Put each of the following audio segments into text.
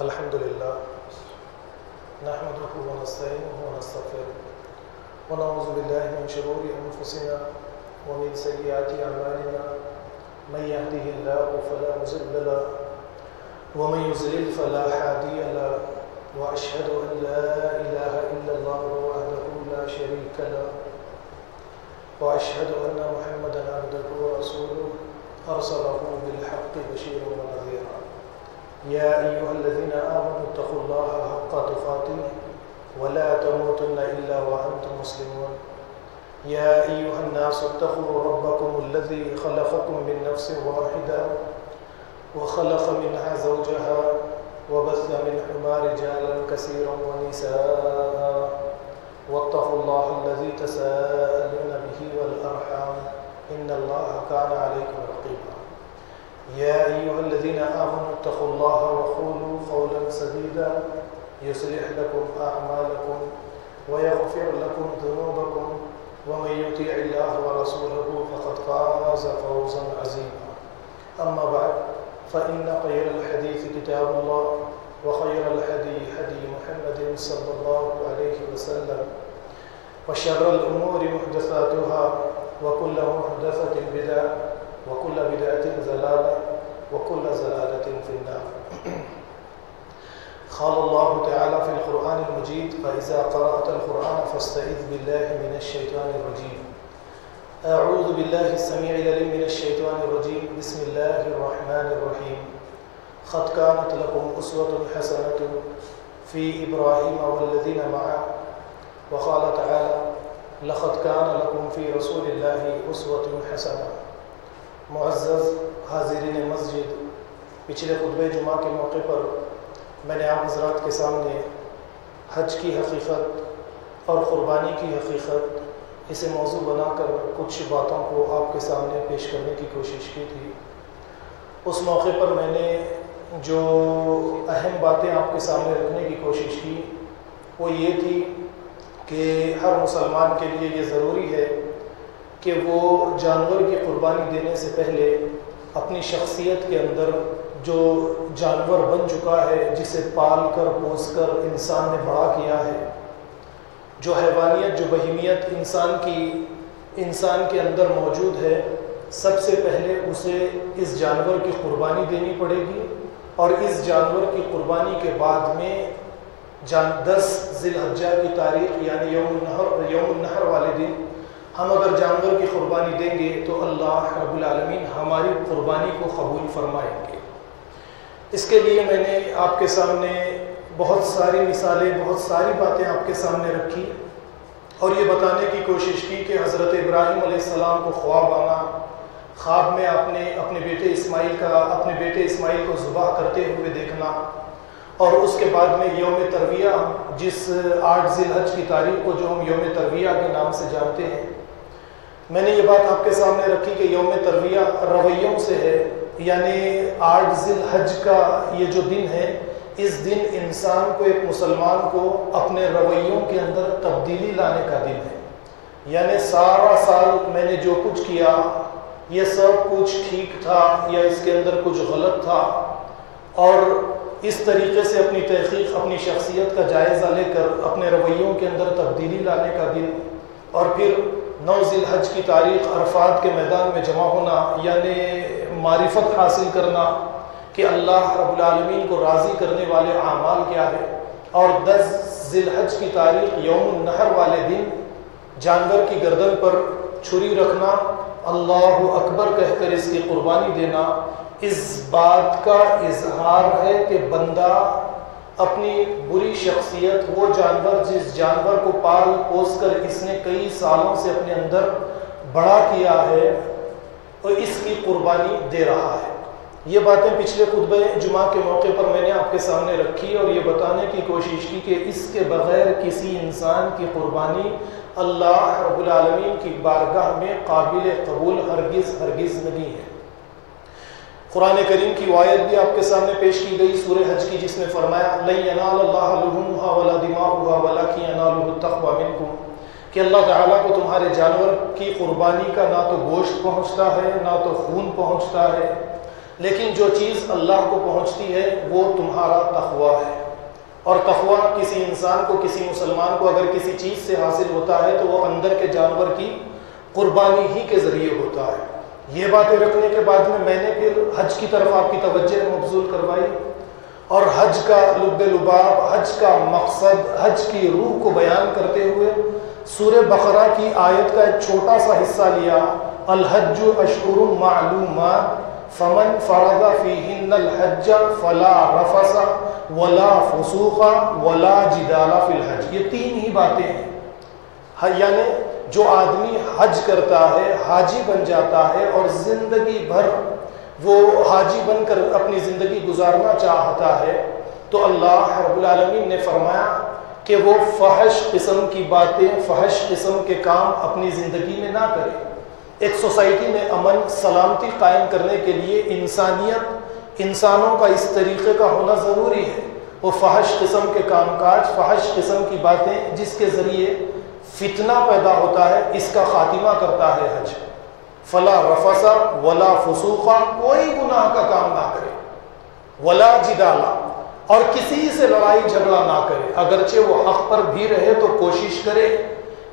الحمد لله نحمده ونستعينه ونستغفره ونعوذ بالله من شرور أنفسنا ومن سيئات أعمالنا من يهده الله فلا مضل له ومن يضلل فلا هادي له وأشهد أن لا إله إلا الله وحده لا شريك له وأشهد أن محمدا عبده ورسوله أرسله بالحق بشيرا ونذيرا يا أيها الذين آمنوا اتقوا الله حق تقاته ولا تموتن إلا وأنتم مسلمون يا أيها الناس اتقوا ربكم الذي خلقكم من نفس واحدة وخلق منها زوجها وبث منهما رجالا كثيرا ونساء واتقوا الله الذي تساءلون به والأرحام إن الله كان عليكم رقيبا يا أيها الذين آمنوا اتقوا الله وقولوا قولا سديدا يصلح لكم أعمالكم ويغفر لكم ذنوبكم ومن يطيع الله ورسوله فقد فاز فوزا عظيما أما بعد فإن خير الحديث كتاب الله وخير الهدي هدي محمد صلى الله عليه وسلم وشر الأمور محدثاتها وكل محدثة بدعة وكل بدعة ضلالة وكل ضلالة في النار. قال الله تعالى في القرآن المجيد فإذا قرأت القرآن فاستعذ بالله من الشيطان الرجيم. أعوذ بالله السميع العليم من الشيطان الرجيم. بسم الله الرحمن الرحيم. قد كانت لكم أسوة حسنة في إبراهيم والذين معه وقال تعالى لقد كان لكم في رسول الله أسوة حسنة. معزز حاضرین مسجد، پچھلے خطبہ جمعہ کے موقع پر میں نے آپ حضرات کے سامنے حج کی حقیقت اور قربانی کی حقیقت اسے موضوع بنا کر کچھ باتوں کو آپ کے سامنے پیش کرنے کی کوشش کی تھی. اس موقع پر میں نے جو اہم باتیں آپ کے سامنے رکھنے کی کوشش کی وہ یہ تھی کہ ہر مسلمان کے لیے یہ ضروری ہے کہ وہ جانور کی قربانی دینے سے پہلے اپنی شخصیت کے اندر جو جانور بن چکا ہے، جسے پال کر پوس کر انسان نے بڑا کیا ہے، جو حیوانیت جو بہیمیت انسان کے اندر موجود ہے، سب سے پہلے اسے اس جانور کی قربانی دینی پڑے گی. اور اس جانور کی قربانی کے بعد میں 10 ذی الحجہ کی تاریخ یعنی یوم النحر والے دن ہم اگر جانور کی قربانی دیں گے تو اللہ رب العالمین ہماری قربانی کو قبول فرمائیں گے. اس کے لیے میں نے آپ کے سامنے بہت ساری مثالیں، بہت ساری باتیں آپ کے سامنے رکھی اور یہ بتانے کی کوشش کی کہ حضرت ابراہیم علیہ السلام کو خواب آنا، خواب میں آپ نے اپنے بیٹے اسماعیل کو ذبح کرتے ہوئے دیکھنا، اور اس کے بعد میں یوم ترویہ، جس 8 ذی الحج کی تاریخ کو جو ہم یوم ترویہ کے نام سے جانتے ہیں، میں نے یہ بات آپ کے سامنے رکھی کہ یوم ترویہ رویوں سے ہے، یعنی 8 ذی الحج کا یہ جو دن ہے، اس دن انسان کو، ایک مسلمان کو اپنے رویوں کے اندر تبدیلی لانے کا دن ہے. یعنی سارا سال میں نے جو کچھ کیا یہ سب کچھ ٹھیک تھا یا اس کے اندر کچھ غلط تھا، اور اس طریقے سے اپنی تحقیق، اپنی شخصیت کا جائزہ لے کر اپنے رویوں کے اندر تبدیلی لانے کا دن. اور پھر 9 ذی الحج کی تاریخ عرفات کے میدان میں جمع ہونا، یعنی معرفت حاصل کرنا کہ اللہ رب العالمین کو راضی کرنے والے اعمال کیا ہے. اور 10 ذی الحج کی تاریخ یوم النحر والے دن جانور کی گردن پر چھری رکھنا، اللہ اکبر کہہ کر اس کی قربانی دینا، اس بات کا اظہار ہے کہ بندہ اپنی بری شخصیت، وہ جانور جس جانور کو پال پوس کر اس نے کئی سالوں سے اپنے اندر بڑا کیا ہے، اور اس کی قربانی دے رہا ہے. یہ باتیں پچھلے خطبہ جمعہ کے موقع پر میں نے آپ کے سامنے رکھی اور یہ بتانے کی کوشش کی کہ اس کے بغیر کسی انسان کی قربانی اللہ رب العالمین کی بارگاہ میں قابل قبول ہرگز نہیں ہے. قرآن کریم کی آیت بھی آپ کے سامنے پیش کی گئی سورہ حج کی، جس نے فرمایا لَن يَنَالَ اللَّهَ لُحُومُهَا وَلَا دِمَاؤُهَا وَلَكِنْ يَنَالُهُ التَّقْوَىٰ مِنكُمْ، کہ اللہ تعالیٰ کو تمہارے جانور کی قربانی کا نہ تو گوشت پہنچتا ہے نہ تو خون پہنچتا ہے، لیکن جو چیز اللہ کو پہنچتی ہے وہ تمہارا تقویٰ ہے، اور تقویٰ کسی انسان کو، کسی مسلمان کو اگر کسی چیز سے حاصل ہوتا ہے تو وہ اندر کے جانور کی قربانی ہی کے ذریعے ہوتا ہے۔ یہ باتیں رکھنے کے بعد میں نے پھر حج کی طرف آپ کی توجہ مبذول کروائی، اور حج کا لب لباب، حج کا مقصد، حج کی روح کو بیان کرتے ہوئے سورہ بقرہ کی آیت کا ایک چھوٹا سا حصہ لیا، الحج اشہر معلومات فمن فرض فیہن الحج فلا رفث ولا فسوق ولا جدال فی الحج۔ یہ تین ہی باتیں ہیں، یعنی جو آدمی حج کرتا ہے، حاجی بن جاتا ہے اور زندگی بھر وہ حاجی بن کر اپنی زندگی گزارنا چاہتا ہے، تو اللہ رب العالمین نے فرمایا کہ وہ فحش قسم کی باتیں، فحش قسم کے کام اپنی زندگی میں نہ کرے۔ ایک سوسائٹی میں امن سلامتی قائم کرنے کے لیے انسانیت، انسانوں کا اس طریقے کا ہونا ضروری ہے۔ وہ فحش قسم کے کام کاج، فحش قسم کی باتیں جس کے ذریعے فتنہ پیدا ہوتا ہے، اس کا خاتمہ کرتا ہے حج۔ فلا رفث ولا فسوق، کوئی گناہ کا کام نہ کرے، ولا جدال، اور کسی سے لڑائی جھگڑا نہ کرے، اگرچہ وہ حق پر بھی رہے تو کوشش کرے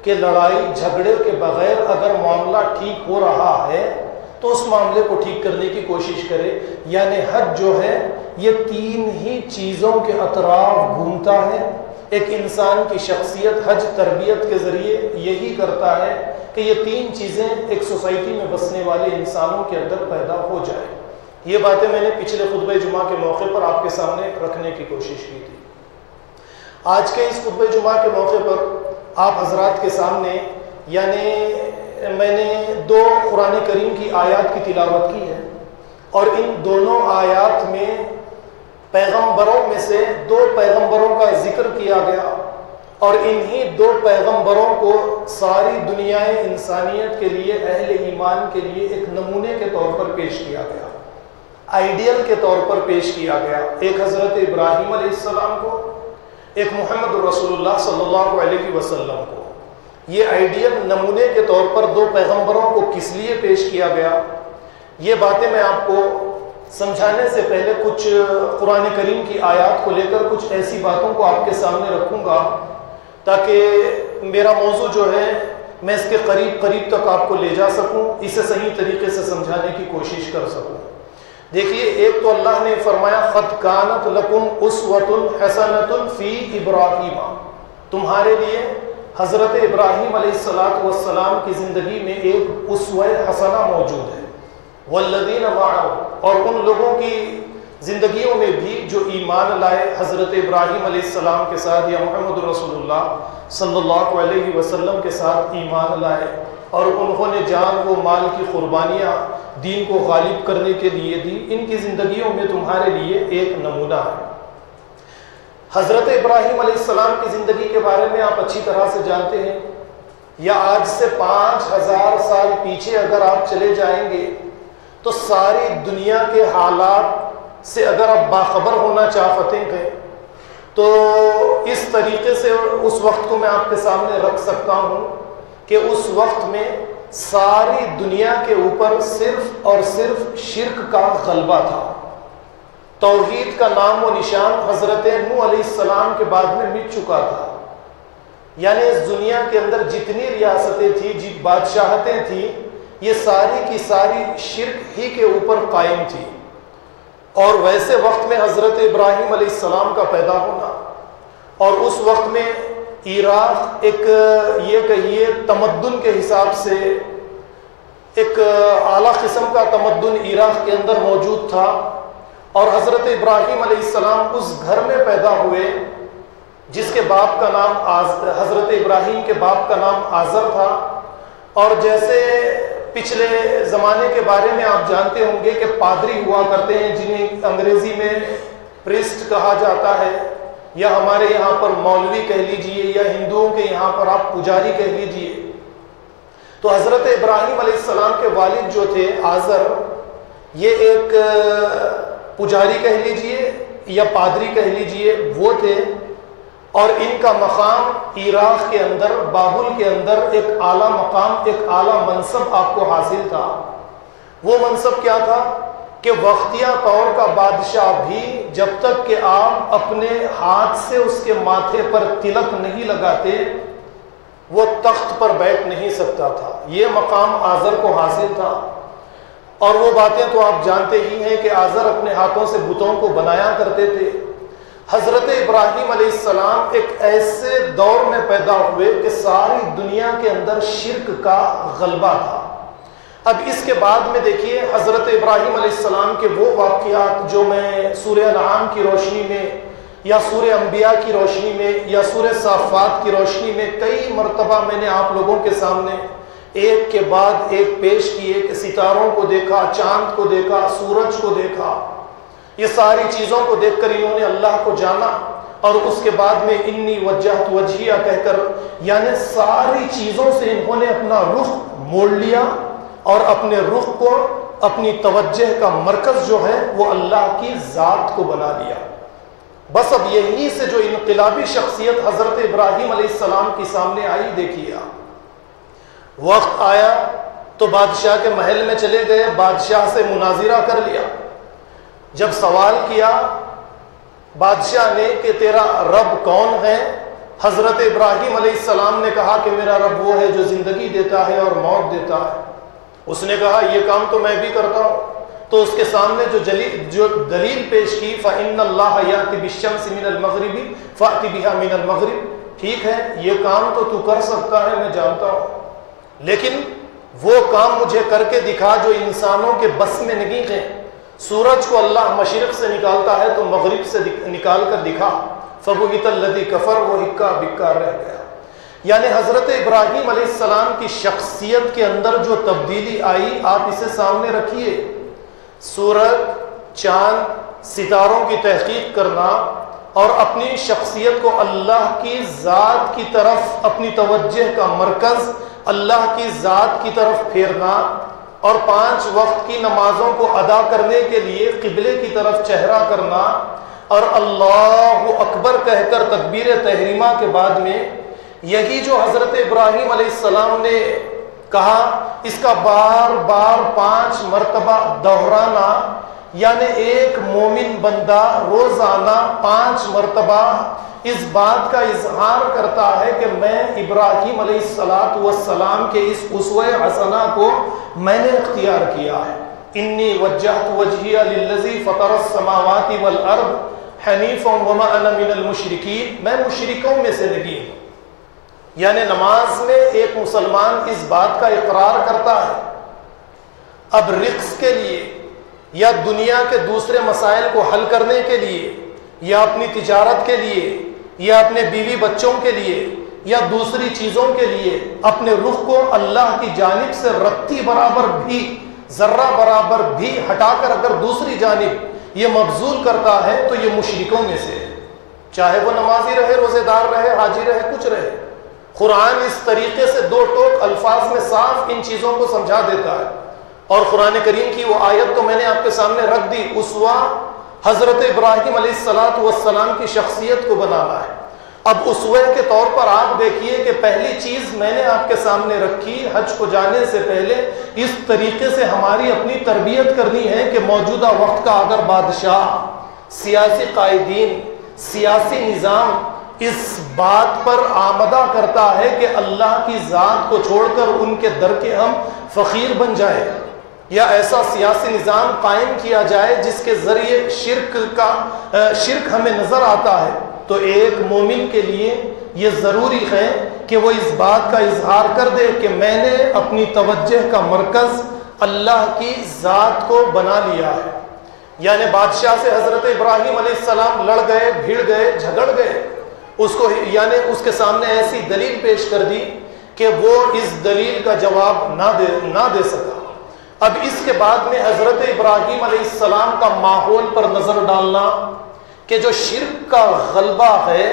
کہ لڑائی جھگڑے کے بغیر اگر معاملہ ٹھیک ہو رہا ہے تو اس معاملے کو ٹھیک کرنے کی کوشش کرے۔ یعنی حج جو ہے یہ تین ہی چیزوں کے اطراف گھومتا ہے۔ ایک انسان کی شخصیت حج تربیت کے ذریعے یہی کرتا ہے کہ یہ تین چیزیں ایک سوسائٹی میں بسنے والے انسانوں کے اندر پیدا ہو جائے۔ یہ باتیں میں نے پچھلے خطبہ جمعہ کے موقع پر آپ کے سامنے رکھنے کی کوشش کی تھی۔ آج کے اس خطبہ جمعہ کے موقع پر آپ حضرات کے سامنے یعنی میں نے 2 قرآن کریم کی آیات کی تلاوت کی ہے، اور ان دونوں آیات میں پیغمبروں میں سے 2 پیغمبروں کا ذکر کیا گیا، اور انہی 2 پیغمبروں کو ساری دنیا انسانیت کے لیے، اہل ایمان کے لیے ایک نمونے کے طور پر پیش کیا گیا، آئیڈیل کے طور پر پیش کیا گیا۔ ایک حضرت ابراہیم علیہ السلام کو، ایک محمد رسول اللہ صلی اللہ علیہ وسلم کو۔ یہ آئیڈیل نمونے کے طور پر 2 پیغمبروں کو کس لیے پیش کیا گیا، یہ باتیں میں آپ کو سمجھانے سے پہلے کچھ قرآن کریم کی آیات کو لے کر کچھ ایسی باتوں کو آپ کے سامنے رکھوں گا تاکہ میرا موضوع جو ہے میں اس کے قریب تک آپ کو لے جا سکوں، اسے صحیح طریقے سے سمجھانے کی کوشش کر سکوں۔ دیکھیے، ایک تو اللہ نے فرمایا قد کانت لکم اسوۃ حسنۃ فی ابراہیم، تمہارے لیے حضرت ابراہیم علیہ السلام کی زندگی میں ایک اسوہ حسنہ موجود ہے، والذین معہ، اور ان لوگوں کی زندگیوں میں بھی جو ایمان لائے حضرت ابراہیم علیہ السلام کے ساتھ یا محمد رسول اللہ صلی اللہ علیہ وسلم کے ساتھ ایمان لائے، اور انہوں نے جان و مال کی قربانیاں دین کو غالب کرنے کے لیے دی، ان کی زندگیوں میں تمہارے لیے ایک نمونہ ہے۔ حضرت ابراہیم علیہ السلام کی زندگی کے بارے میں آپ اچھی طرح سے جانتے ہیں، یا آج سے 5000 سال پیچھے اگر آپ چلے جائیں گے تو ساری دنیا کے حالات سے اگر آپ باخبر ہونا چاہتے ہیں تو اس طریقے سے اس وقت کو میں آپ کے سامنے رکھ سکتا ہوں کہ اس وقت میں ساری دنیا کے اوپر صرف اور صرف شرک کا غلبہ تھا۔ توحید کا نام و نشان حضرت نوح علیہ السلام کے بعد میں مٹ چکا تھا، یعنی اس دنیا کے اندر جتنی ریاستیں تھیں، جتنی بادشاہتیں تھیں، یہ ساری کی ساری شرک ہی کے اوپر قائم تھی۔ اور ویسے وقت میں حضرت ابراہیم علیہ السلام کا پیدا ہونا، اور اس وقت میں عراق ایک یہ کہیے تمدن کے حساب سے ایک اعلیٰ قسم کا تمدن عراق کے اندر موجود تھا، اور حضرت ابراہیم علیہ السلام اس گھر میں پیدا ہوئے جس کے باپ کا نام حضرت ابراہیم کے باپ کا نام آزر تھا۔ اور جیسے پچھلے زمانے کے بارے میں آپ جانتے ہوں گے کہ پادری ہوا کرتے ہیں جنہیں انگریزی میں پریسٹ کہا جاتا ہے، یا ہمارے یہاں پر مولوی کہہ لیجئے، یا ہندوؤں کے یہاں پر آپ پجاری کہہ لیجئے۔ تو حضرت ابراہیم علیہ السلام کے والد جو تھے آزر، یہ ایک پجاری کہہ لیجئے یا پادری کہہ لیجئے وہ تھے، اور ان کا مقام عراق کے اندر بابل کے اندر ایک اعلیٰ مقام، ایک اعلیٰ منصب آپ کو حاصل تھا۔ وہ منصب کیا تھا کہ وقتیہ طور کا بادشاہ بھی جب تک کہ آپ اپنے ہاتھ سے اس کے ماتھے پر تلک نہیں لگاتے وہ تخت پر بیٹھ نہیں سکتا تھا. یہ مقام آزر کو حاصل تھا. اور وہ باتیں تو آپ جانتے ہی ہیں کہ آزر اپنے ہاتھوں سے بتوں کو بنایا کرتے تھے. حضرت ابراہیم علیہ السلام ایک ایسے دور میں پیدا ہوئے کہ ساری دنیا کے اندر شرک کا غلبہ تھا. اب اس کے بعد میں دیکھیے حضرت ابراہیم علیہ السلام کے وہ واقعات جو میں سورہ انعام کی روشنی میں یا سورہ انبیاء کی روشنی میں یا سورہ صافات کی روشنی میں کئی مرتبہ میں نے آپ لوگوں کے سامنے ایک کے بعد ایک پیش کیے کہ ستاروں کو دیکھا، چاند کو دیکھا، سورج کو دیکھا. یہ ساری چیزوں کو دیکھ کر انہوں نے اللہ کو جانا اور اس کے بعد میں انی وجہت وجہیہ کہہ کر یعنی ساری چیزوں سے انہوں نے اپنا رخ موڑ لیا اور اپنے رخ کو اپنی توجہ کا مرکز جو ہے وہ اللہ کی ذات کو بنا لیا. بس اب یہی سے جو انقلابی شخصیت حضرت ابراہیم علیہ السلام کی سامنے آئی دیکھیے آپ. وقت آیا تو بادشاہ کے محل میں چلے گئے، بادشاہ سے مناظرہ کر لیا. جب سوال کیا بادشاہ نے کہ تیرا رب کون ہے، حضرت ابراہیم علیہ السلام نے کہا کہ میرا رب وہ ہے جو زندگی دیتا ہے اور موت دیتا ہے. اس نے کہا یہ کام تو میں بھی کرتا ہوں. تو اس کے سامنے جو دلیل پیش کی فَإِنَّ اللَّهَ يَأْتِي بِالشَّمْسِ مِنَ الْمَغْرِبِ فَأْتِ بِهَا مِنَ الْمَغْرِبِ. ٹھیک ہے یہ کام تو تو کر سکتا ہے، میں جانتا ہوں، لیکن وہ کام مجھے کر کے دکھا جو انسانوں کے بس میں نہیں ہے. سورج کو اللہ مشرق سے نکالتا ہے تو مغرب سے نکال کر دکھا. فَبُهِتَ الَّذِي كَفَرَ وہ ہکا بکا رہ گیا. یعنی حضرت ابراہیم علیہ السلام کی شخصیت کے اندر جو تبدیلی آئی آپ اسے سامنے رکھیے. سورج، چاند، ستاروں کی تحقیق کرنا اور اپنی شخصیت کو اللہ کی ذات کی طرف اپنی توجہ کا مرکز اللہ کی ذات کی طرف پھیرنا اور 5 وقت کی نمازوں کو ادا کرنے کے لیے قبلے کی طرف چہرہ کرنا اور اللہ اکبر کہہ کر تکبیر تحریمہ کے بعد میں یہی جو حضرت ابراہیم علیہ السلام نے کہا اس کا بار بار 5 مرتبہ دہرانا، یعنی ایک مومن بندہ روزانہ 5 مرتبہ اس بات کا اظہار کرتا ہے کہ میں ابراہیم علیہ السلام کے اس اسوہ حسنہ کو میں نے اختیار کیا ہے. انی وجہت وجہیہ للذی فطر السماوات والارض حنیفا وما انا من المشرکین. میں مشرکوں میں سے نہیں ہوں. یعنی نماز میں ایک مسلمان اس بات کا اقرار کرتا ہے. اب رقص کے لیے یا دنیا کے دوسرے مسائل کو حل کرنے کے لیے یا اپنی تجارت کے لیے یا اپنے بیوی بچوں کے لیے یا دوسری چیزوں کے لیے اپنے رخ کو اللہ کی جانب سے رتی برابر بھی ذرہ برابر بھی ہٹا کر اگر دوسری جانب یہ مبذول کرتا ہے تو یہ مشرکوں میں سے ہے. چاہے وہ نمازی رہے، روزے دار رہے، حاجی رہے، کچھ رہے. قرآن اس طریقے سے 2 ٹوک الفاظ میں صاف ان چیزوں کو سمجھا دیتا ہے. اور قرآن کریم کی وہ آیت تو میں نے آپ کے سامنے رکھ دی. اسوہ حضرت ابراہیم علیہ السلام کی شخصیت کو بنانا ہے. اب اسوہ کے طور پر آپ دیکھیے کہ پہلی چیز میں نے آپ کے سامنے رکھی، حج کو جانے سے پہلے اس طریقے سے ہماری اپنی تربیت کرنی ہے کہ موجودہ وقت کا اگر بادشاہ، سیاسی قائدین، سیاسی نظام اس بات پر آمدہ کرتا ہے کہ اللہ کی ذات کو چھوڑ کر ان کے در کے ہم فقیر بن جائے، یا ایسا سیاسی نظام قائم کیا جائے جس کے ذریعے شرک ہمیں نظر آتا ہے، تو ایک مومن کے لیے یہ ضروری ہے کہ وہ اس بات کا اظہار کر دے کہ میں نے اپنی توجہ کا مرکز اللہ کی ذات کو بنا لیا ہے. یعنی بادشاہ سے حضرت ابراہیم علیہ السلام لڑ گئے، بھیڑ گئے، جھگڑ گئے، اس کو یعنی اس کے سامنے ایسی دلیل پیش کر دی کہ وہ اس دلیل کا جواب نہ دے سکا. اب اس کے بعد میں حضرت ابراہیم علیہ السلام کا ماحول پر نظر ڈالنا کہ جو شرک کا غلبہ ہے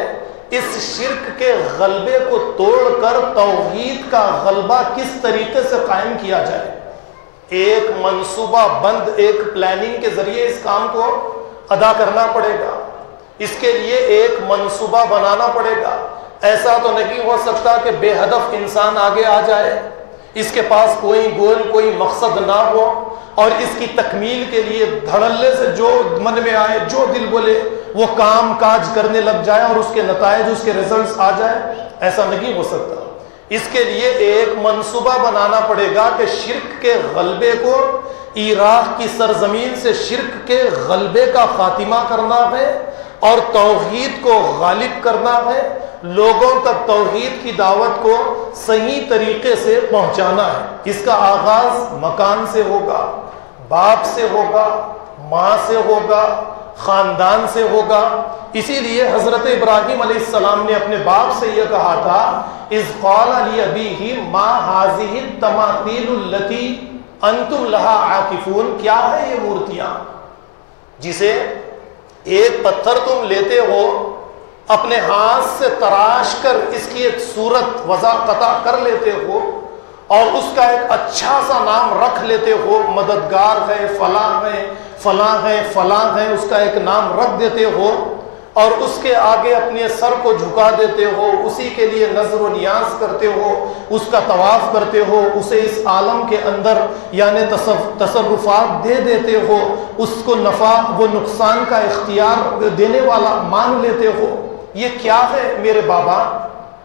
اس شرک کے غلبے کو توڑ کر توحید کا غلبہ کس طریقے سے قائم کیا جائے. ایک منصوبہ بند، ایک پلاننگ کے ذریعے اس کام کو ادا کرنا پڑے گا. اس کے لیے ایک منصوبہ بنانا پڑے گا. ایسا تو نہیں ہو سکتا کہ بے ہدف انسان آگے آ جائے، اس کے پاس کوئی گول، کوئی مقصد نہ ہو اور اس کی تکمیل کے لیے دھڑلے سے جو من میں آئے، جو دل بولے وہ کام کاج کرنے لگ جائے اور اس کے نتائج، اس کے ریزلٹس آ جائے، ایسا نہیں ہو سکتا۔ اس کے لیے ایک منصوبہ بنانا پڑے گا کہ شرک کے غلبے کو، عراق کی سرزمین سے شرک کے غلبے کا خاتمہ کرنا ہے اور توحید کو غالب کرنا ہے، لوگوں تک توحید کی دعوت کو صحیح طریقے سے پہنچانا ہے۔ اس کا آغاز مکان سے ہوگا، باپ سے ہوگا، ماں سے ہوگا، خاندان سے ہوگا۔ اسی لیے حضرت ابراہیم علیہ السلام نے اپنے باپ سے یہ کہا تھا، اذ قال لأبیہ ما هذه التماثیل التي انتم لها عاکفون، کیا ہے یہ مورتیاں جسے ایک پتھر تم لیتے ہو، اپنے ہاتھ سے تراش کر اس کی ایک صورت وضاحت کر لیتے ہو اور اس کا ایک اچھا سا نام رکھ لیتے ہو، مددگار ہے، فلاں ہے، فلاں ہے، فلاں ہے، اس کا ایک نام رکھ دیتے ہو اور اس کے آگے اپنے سر کو جھکا دیتے ہو، اسی کے لیے نظر و نیاز کرتے ہو، اس کا طواف کرتے ہو، اسے اس عالم کے اندر یعنی تصرفات دے دیتے ہو، اس کو نفع و نقصان کا اختیار دینے والا مان لیتے ہو، یہ کیا ہے میرے بابا؟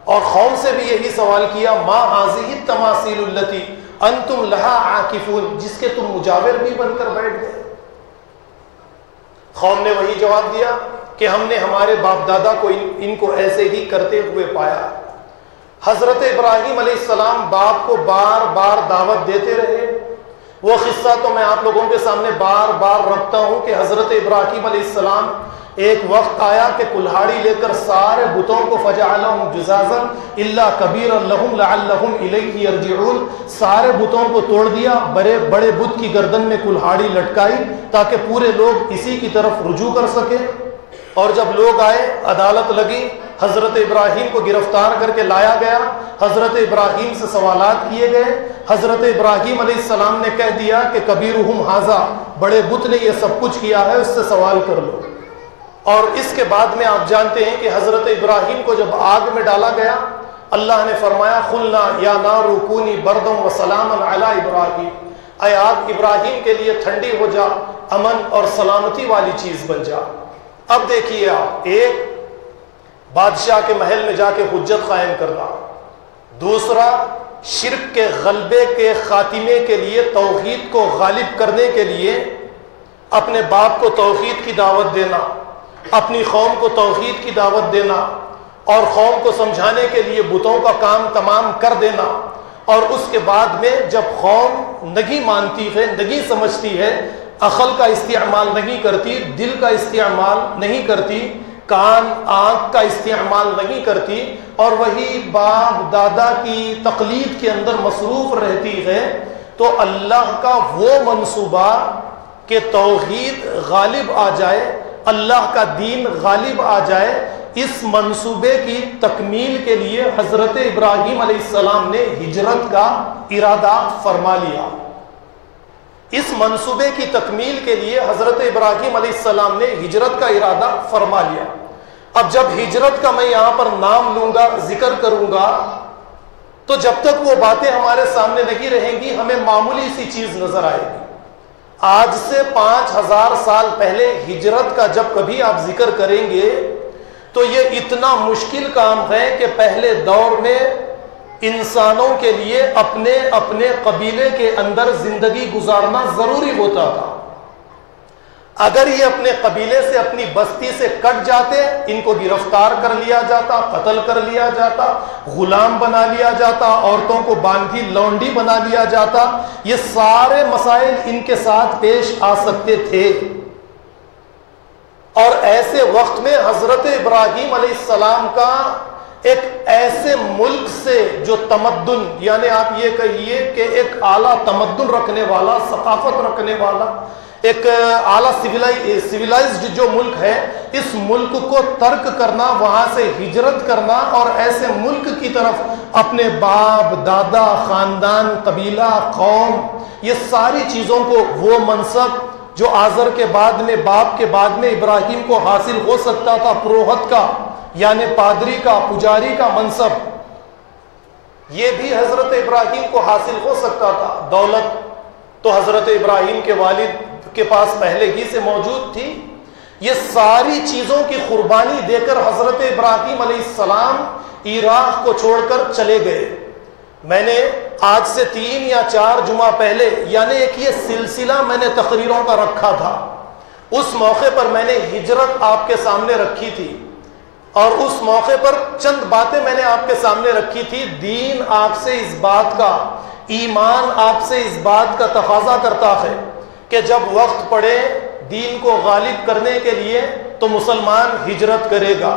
اور قوم سے بھی یہی سوال کیا، ما هذه التماثیل التي انتم لها عاکفون، جس کے تم مجاور بھی بن کر بیٹھ گئے۔ قوم نے وہی جواب دیا کہ ہم نے ہمارے باپ دادا کو ان کو ایسے ہی کرتے ہوئے پایا۔ حضرت ابراہیم علیہ السلام باپ کو بار بار دعوت دیتے رہے۔ وہ قصہ تو میں آپ لوگوں کے سامنے بار بار رکھتا ہوں کہ حضرت ابراہیم علیہ السلام ایک وقت آیا کہ کلہاڑی لے کر سارے بتوں کو فجعلہم جزازا الا کبیرا لہم لعلہم الیہ یرجعون، سارے بتوں کو توڑ دیا، بڑے بڑے بت کی گردن میں کلہاڑی لٹکائی تاکہ پورے لوگ اسی کی طرف رجوع کر سکیں۔ اور جب لوگ آئے، عدالت لگی، حضرت ابراہیم کو گرفتار کر کے لایا گیا، حضرت ابراہیم سے سوالات کیے گئے۔ حضرت ابراہیم علیہ السلام نے کہہ دیا کہ کبیرہم ھذا، بڑے بت نے یہ سب کچھ کیا ہے، اس سے سوال کر لو۔ اور اس کے بعد میں آپ جانتے ہیں کہ حضرت ابراہیم کو جب آگ میں ڈالا گیا، اللہ نے فرمایا قلنا یا نار کونی بردا وسلاما علی ابراہیم، اے آگ ابراہیم کے لیے ٹھنڈی ہو جا، امن اور سلامتی والی چیز بن جا۔ اب دیکھیے آپ، ایک بادشاہ کے محل میں جا کے حجت قائم کرنا، دوسرا شرک کے غلبے کے خاتمے کے لیے، توحید کو غالب کرنے کے لیے اپنے باپ کو توحید کی دعوت دینا، اپنی قوم کو توحید کی دعوت دینا اور قوم کو سمجھانے کے لیے بتوں کا کام تمام کر دینا، اور اس کے بعد میں جب قوم نہیں مانتی ہے، نہیں سمجھتی ہے، عقل کا استعمال نہیں کرتی، دل کا استعمال نہیں کرتی، کان آنکھ کا استعمال نہیں کرتی اور وہی باپ دادا کی تقلید کے اندر مصروف رہتی ہے، تو اللہ کا وہ منصوبہ کہ توحید غالب آ جائے، اللہ کا دین غالب آ جائے، اس منصوبے کی تکمیل کے لیے حضرت ابراہیم علیہ السلام نے ہجرت کا ارادہ فرما لیا۔ اس منصوبے کی تکمیل کے لیے حضرت ابراہیم علیہ السلام نے ہجرت کا ارادہ فرما لیا۔ اب جب ہجرت کا میں یہاں پر نام لوں گا، ذکر کروں گا، تو جب تک وہ باتیں ہمارے سامنے نہیں رہیں گی، ہمیں معمولی سی چیز نظر آئے گی۔ آج سے 5000 سال پہلے ہجرت کا جب کبھی آپ ذکر کریں گے تو یہ اتنا مشکل کام ہے کہ پہلے دور میں انسانوں کے لیے اپنے اپنے قبیلے کے اندر زندگی گزارنا ضروری ہوتا تھا۔ اگر یہ اپنے قبیلے سے، اپنی بستی سے کٹ جاتے، ان کو گرفتار کر لیا جاتا، قتل کر لیا جاتا، غلام بنا لیا جاتا، عورتوں کو باندھی لونڈی بنا لیا جاتا، یہ سارے مسائل ان کے ساتھ پیش آ سکتے تھے۔ اور ایسے وقت میں حضرت ابراہیم علیہ السلام کا ایک ایسے ملک سے جو تمدن، یعنی آپ یہ کہیے کہ ایک اعلیٰ تمدن رکھنے والا، ثقافت رکھنے والا، ایک اعلیٰ سویلائزڈ جو ملک ہے، اس ملک کو ترک کرنا، وہاں سے ہجرت کرنا اور ایسے ملک کی طرف اپنے باپ دادا، خاندان، قبیلہ، قوم، یہ ساری چیزوں کو، وہ منصب جو آزر کے بعد میں، باپ کے بعد میں ابراہیم کو حاصل ہو سکتا تھا، پروہت کا یعنی پادری کا، پجاری کا منصب، یہ بھی حضرت ابراہیم کو حاصل ہو سکتا تھا، دولت، تو حضرت ابراہیم کے والد کے پاس پہلے ہی سے موجود تھی۔ یہ ساری چیزوں کی قربانی دے کر حضرت ابراہیم علیہ السلام عراق کو چھوڑ کر چلے گئے۔ میں نے آج سے 3 یا 4 جمعہ پہلے یعنی ایک یہ سلسلہ میں نے تقریروں کا رکھا تھا، اس موقع پر میں نے ہجرت آپ کے سامنے رکھی تھی، اور اس موقع پر چند باتیں میں نے آپ کے سامنے رکھی تھی۔ دین آپ سے اس بات کا، ایمان آپ سے اس بات کا تقاضا کرتا ہے کہ جب وقت پڑے دین کو غالب کرنے کے لیے تو مسلمان ہجرت کرے گا،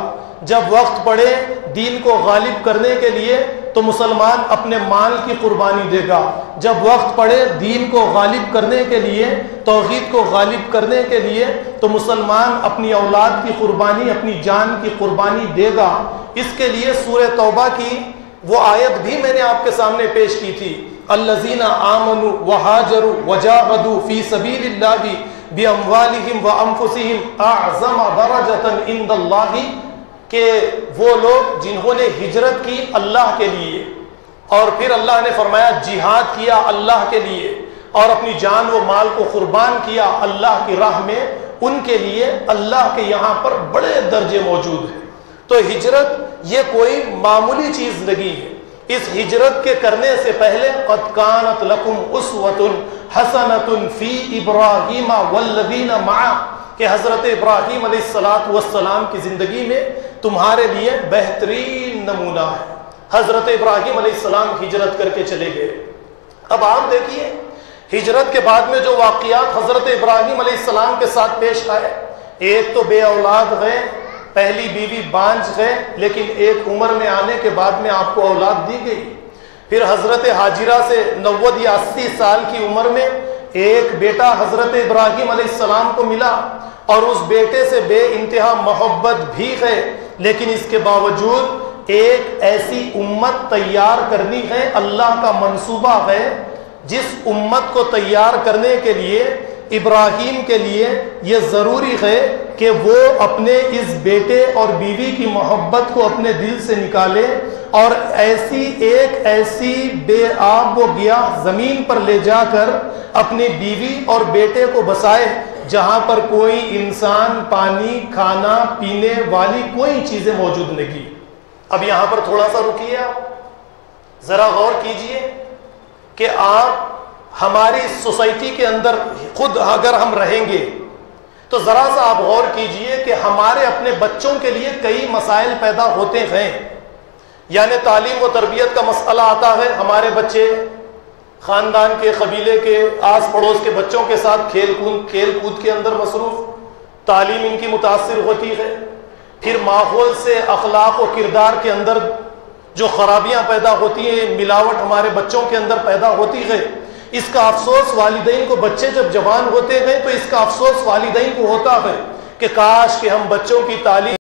جب وقت پڑے دین کو غالب کرنے کے لیے تو مسلمان اپنے مال کی قربانی دے گا، جب وقت پڑے دین کو غالب کرنے کے لیے، توحید کو غالب کرنے کے لیے تو مسلمان اپنی اولاد کی قربانی، اپنی جان کی قربانی دے گا۔ اس کے لیے سورہ توبہ کی وہ آیت بھی میں نے آپ کے سامنے پیش کی تھی، الذین آمنوا وہاجروا وجاہدوا فی سبیل اللہ باموالہم وانفسہم اعظم درجۃ عند اللہ، کہ وہ لوگ جنہوں نے ہجرت کی اللہ کے لیے، اور پھر اللہ نے فرمایا جہاد کیا اللہ کے لیے، اور اپنی جان و مال کو قربان کیا اللہ کی راہ میں، ان کے لیے اللہ کے یہاں پر بڑے درجے موجود ہیں۔ تو ہجرت یہ کوئی معمولی چیز نہیں ہے۔ اس ہجرت کے کرنے سے پہلے قد کانت لکم اسوۃ حسنۃ فی ابراہیم والذین معہ، کہ حضرت ابراہیم علیہ السلام کی زندگی میں تمہارے لیے بہترین نمونہ ہے۔ حضرت ابراہیم علیہ السلام ہجرت کر کے چلے گئے۔ اب آپ دیکھیے ہجرت کے بعد میں جو واقعات حضرت ابراہیم علیہ السلام کے ساتھ پیش آئے، ایک تو بے اولاد گئے، پہلی بیوی بانجھ گئے، لیکن ایک عمر میں آنے کے بعد میں آپ کو اولاد دی گئی۔ پھر حضرت ہاجرہ سے 90 یا 80 سال کی عمر میں ایک بیٹا حضرت ابراہیم علیہ السلام کو ملا، اور اس بیٹے سے بے انتہا محبت بھی ہے، لیکن اس کے باوجود ایک ایسی امت تیار کرنی ہے، اللہ کا منصوبہ ہے جس امت کو تیار کرنے کے لیے ابراہیم کے لیے یہ ضروری ہے کہ وہ اپنے اس بیٹے اور بیوی کی محبت کو اپنے دل سے نکالے، اور ایسی بے آب و گیاہ زمین پر لے جا کر اپنی بیوی اور بیٹے کو بسائے جہاں پر کوئی انسان، پانی، کھانا پینے والی کوئی چیزیں موجود نہیں۔ اب یہاں پر تھوڑا سا رکیے، آپ ذرا غور کیجئے کہ آپ ہماری سوسائٹی کے اندر خود اگر ہم رہیں گے تو ذرا سا آپ غور کیجئے کہ ہمارے اپنے بچوں کے لیے کئی مسائل پیدا ہوتے ہیں۔ یعنی تعلیم و تربیت کا مسئلہ آتا ہے، ہمارے بچے خاندان کے، قبیلے کے، آس پڑوس کے بچوں کے ساتھ کھیل کود کے اندر مصروف، تعلیم ان کی متاثر ہوتی ہے۔ پھر ماحول سے، اخلاق و کردار کے اندر جو خرابیاں پیدا ہوتی ہیں، ملاوٹ ہمارے بچوں کے اندر پیدا ہوتی ہے۔ اس کا افسوس والدین کو، بچے جب جوان ہوتے ہیں تو اس کا افسوس والدین کو ہوتا ہے کہ کاش کہ ہم بچوں کی تعلیم